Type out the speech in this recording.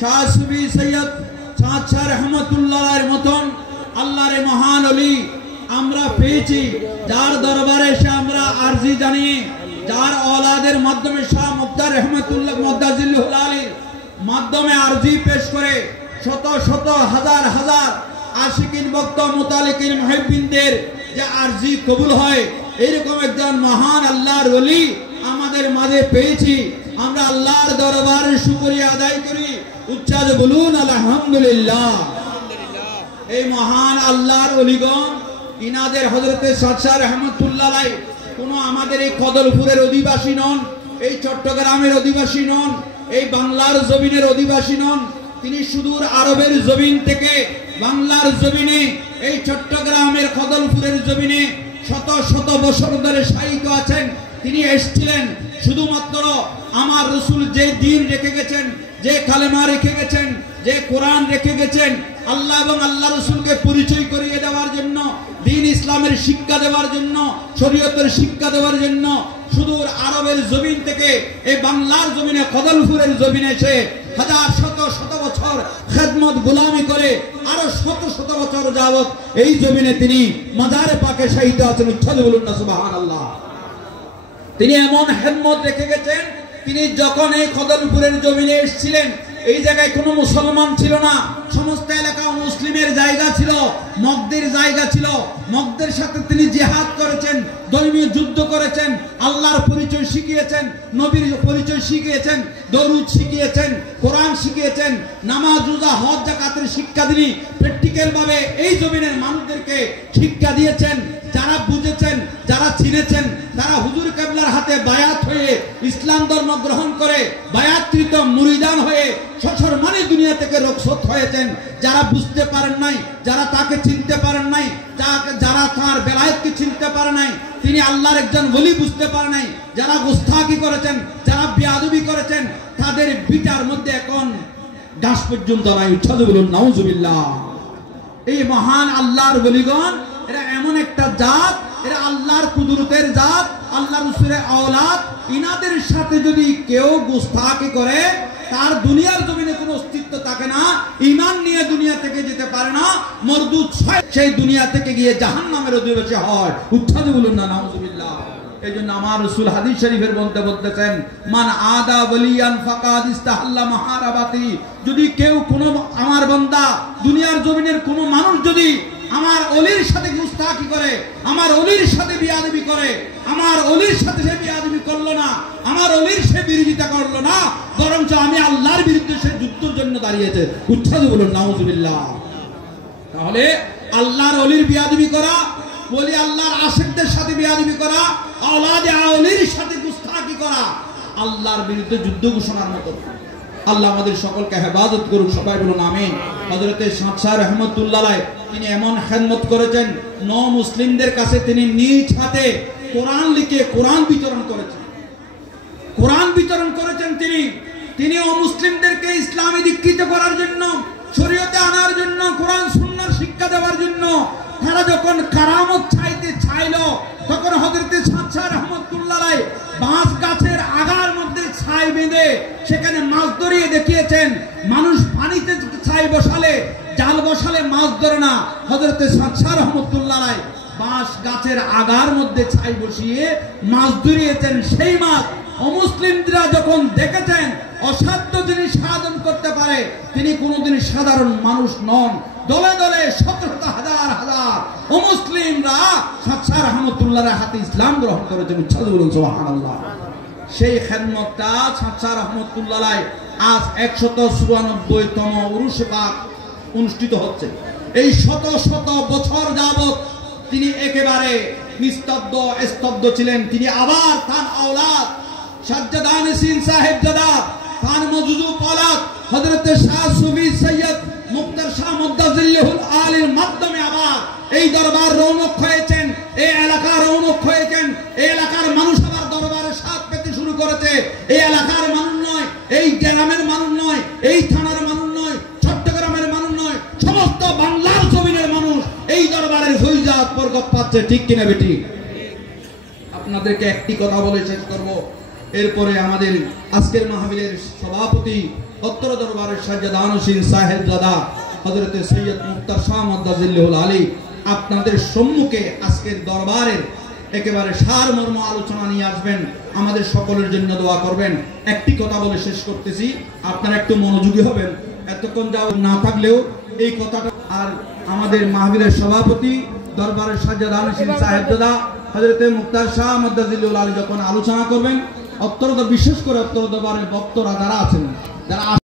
শাহ সুফি সৈয়দ চাঁদ শাহ রহমতুল্লাহের মতন আল্লাহর মহান ওলি আমরা পেয়েছি, যার দরবারে এসে আমরা আরজি জানিয়ে, যার औलाদের মাধ্যমে শাহ মুক্তার রহমতুল্লাহ মুদ্দাজিল্লাহুল আলীর মাধ্যমে আরজি পেশ করে শত শত হাজার হাজার আশিকিন ভক্ত মুতালিকিন মুহিব্বিনদের যে আরজি কবুল হয়, এরকম একজন মহান আল্লাহর ওলি আমাদের মাঝে পেয়েছি। আমরা আল্লাহর দরবারে শুকরিয়া আদায় করি, উচ্চাজ বলুন আলহামদুলিল্লাহ। এই মহান আল্লাহর ওলিগণ ইনাদের হযরতে শাহ রহমতুল্লাহ আলাইহি কোনো আমাদের এই কদলপুরের অধিবাসী নন, এই চট্টগ্রামের অধিবাসী নন, এই বাংলার জমিনের অধিবাসী নন। তিনি সুদূর আরবের জমিন থেকে বাংলার জমিনে এই চট্টগ্রামের কদলপুরের জমিনে শত শত বছর ধরে শায়িত আছেন। তিনি এসেছিলেন শুধুমাত্র আমার রাসূল যে দ্বীন রেখে গেছেন, যে কালেমা রেখে গেছেন, যে কোরআন রেখে গেছেন, আল্লাহ এবং আল্লাহ রাসূলকে পরিচয় করিয়ে দেওয়ার জন্য, দ্বীন ইসলামের শিক্ষা দেওয়ার জন্য, শরীয়তের শিক্ষা দেওয়ার জন্য সুদূর আরবের জমিন থেকে এই বাংলার জমিনে কদলপুরের জমিনে এসে হাজার শত শত বছর খেদমত গোলামি করে আরো শত শত বছর যাবত এই জমিনে তিনি মাজারে পাকে শায়িত আছেন। উচ্চারণ বলুন না সুবহানাল্লাহ। তিনি এমন খেদমত রেখে গেছেন, তিনি যখন এই কদলপুরের জমিনে এসেছিলেন এই জায়গায় কোনো মুসলমান ছিল না, সমস্ত এলাকা মুসলিমের জায়গা ছিল, মগদের জায়গা ছিল। মগদের সাথে তিনি জিহাদ করেছেন, ধর্মীয় যুদ্ধ করেছেন, আল্লাহর পরিচয় শিখিয়েছেন, নবীর পরিচয় শিখিয়েছেন, দরুদ শিখিয়েছেন, কোরআন শিখিয়েছেন, নামাজ রোজা হজ যাকাতের শিক্ষা তিনি প্র্যাকটিক্যাল ভাবে এই জমিনের মানুষদেরকে শিক্ষা দিয়েছেন। যারা বুঝেছেন, যারা চিনেছেন, তারা হুজুর কেবলার হাতে বায়াত হয়ে ইসলাম ধর্ম গ্রহণ করে বায়াতকৃত মুরিদান হয়ে সসর মানে দুনিয়া থেকে রক্ষত হয়েছেন। যারা বুঝতে পারেন নাই, যারা তাকে চিনতে পারেন নাই, যারা তার বেলায়েতকে চিনতে পারে নাই, তিনি আল্লাহর একজন ওলি বুঝতে পারে নাই, যারা গুস্তাখি করেছেন, যারা বেয়াদবি করেছেন, তাদের বিটার মধ্যে এখন গাছ পর্যন্ত নাই। উচ্চারণ বলুন নাউজুবিল্লাহ। এই মহান আল্লাহর ওলিগণ এরা এমন একটা জাত, এরা আল্লাহর কুদরতের জাত, আল্লাহর রাসূলের औलाद। ইনাদের সাথে যদি কেউ গুস্তাখি করে তার দুনিয়ার জমিনে কোনো অস্তিত্ব থাকে না, ঈমান নিয়ে দুনিয়া থেকে যেতে পারে না, মরদুদ সেই দুনিয়া থেকে গিয়ে জাহান্নামের অধিবাসী হয়। উচ্চারণ বলুন না নাউজুবিল্লাহ। এইজন্য আমার রাসূল হাদিস শরীফের মধ্যে বলতেছেন, মান আদা ওয়ালিয়ান ফাকাদ ইস্তাহাল্লা মাহারাবাতি। যদি কেউ কোনো আমার বান্দা দুনিয়ার জমিনের কোনো মানুষ যদি আমার ওলির সাথে গুস্তাখি করে, আমার ওলির সাথে বিয়াদবি করে, আমার ওলির সাথে সে বিয়াদবি করলো না, আমার ওলির সে বিরোধিতা করলো না, বরঞ্চ আমি আল্লাহর বিরুদ্ধে সে যুদ্ধের জন্য দাঁড়িয়েছে। উচ্চারণ বলুন নাউজুবিল্লাহ। তাহলে আল্লাহর ওলির বিয়াদবি করা, বলি আল্লাহর আশিকদের সাথে বিয়াদবি করা, औलादे ওলির সাথে গুস্তাখি করা আল্লাহর বিরুদ্ধে যুদ্ধ ঘোষণার মতো। আল্লাহ আমাদের সকলকে হেফাজত করুন, সবাই বলুন আমিন। হযরতে শাহ রহমতুল্লাহ আলাইহি তিনি এমন খেদমত করেছেন, মুসলিমদের কাছে তিনি নিজ হাতে কোরআন লিখে কোরআন বিতরণ করেছেন, কোরআন বিতরণ করেছেন। তিনি অমুসলিমদেরকে ইসলামে দীক্ষিত করার জন্য, শরীয়তে আনার জন্য, কোরআন সুন্নাহর শিক্ষা দেওয়ার জন্য তারা যখন কারামত চাইলো তখন হযরতে শাহ রহমতুল্লাহ আলাইহি বাঁশ গাছের আগার মধ্যে ছাই বেঁধে সেখানে মাছ ধরিয়ে দেখিয়েছেন। মানুষ পানিতে ছাই বসালে, জাল বসালে মাছ ধরে না, হযরতে শাহ রহমতুল্লাহ আলাইহি বাঁশ গাছের আগার মধ্যে ছাই বসিয়ে মাছ ধরিয়েছেন। সেই মাছ অমুসলিমরা যখন দেখেছেন অসাধ্য জিনিস সাধন করতে পারে, তিনি কোনোদিন সাধারণ মানুষ নন। দলে দলে শত শত হাজার হাজার অমুসলিমরা শাহ রহমতুল্লাহর হাতে ইসলাম গ্রহণ করেছেন। উচ্চারণ বলুন সুবহানাল্লাহ। সেই খেদমতটা শাহ রহমতুল্লাহ আলাইহি আজ 194তম উরুস পাক অনুষ্ঠিত হচ্ছে। এই শত শত বছর যাবত তিনি একেবারে নিস্তব্ধ স্তব্ধ ছিলেন। তিনি আবার তার औलाद সাজ্জাদা নসীন সাহেবজাদা, তার মজুজু পলাত হযরতে শাহ সুফি সৈয়দ মুক্তার শাহ মুদ্দাজিল্লাহুল আলীর মাধ্যমে আবার এই দরবার রৌনক হয়েছেন, এই এলাকার রৌনক হয়েছেন। এই এলাকার মানুষ আবার দরবারে সাথ পেতে শুরু করেছে। এই এলাকার মানুষ নয়, এই গ্রামের মানুষ নয়, এই থানার মানুষ নয়, চট্টগ্রামের মানুষ নয়, সমস্ত বাংলার জমিনের মানুষ এই দরবারের ফয়জাত বরকত পাচ্ছে। ঠিক কিনা বেটি? আপনাদেরকে একটি কথা বলে শেষ করব। এরপরে আমাদের আজকের মাহফিলের সভাপতি উত্তর দরবারের সাজ্জাদানশীন সাহেবজাদা হযরত সৈয়দ মুক্তার শাহ মাদ্দাজিল্লাহুল আলী আপনাদের সম্মুখে আজকের দরবারের একেবারে সারমর্ম আলোচনা নিয়ে আসবেন। আমাদের সকলের জন্য দোয়া করবেন। একটি কথা বলে শেষ করতেছি, আপনারা একটু মনোযোগী হবেন। এতক্ষণ যাও না থাকলেও এই কথাটা। আর আমাদের মাহফিলের সভাপতি দরবারের সাজ্জাদানশীন সাহেবজাদা হযরত মুক্তার শাহ মাদ্দাজিল্লাহুল আলী যখন আলোচনা করবেন, বিশেষ করে উত্তর দরবারের বক্তারা যারা আছেন, যারা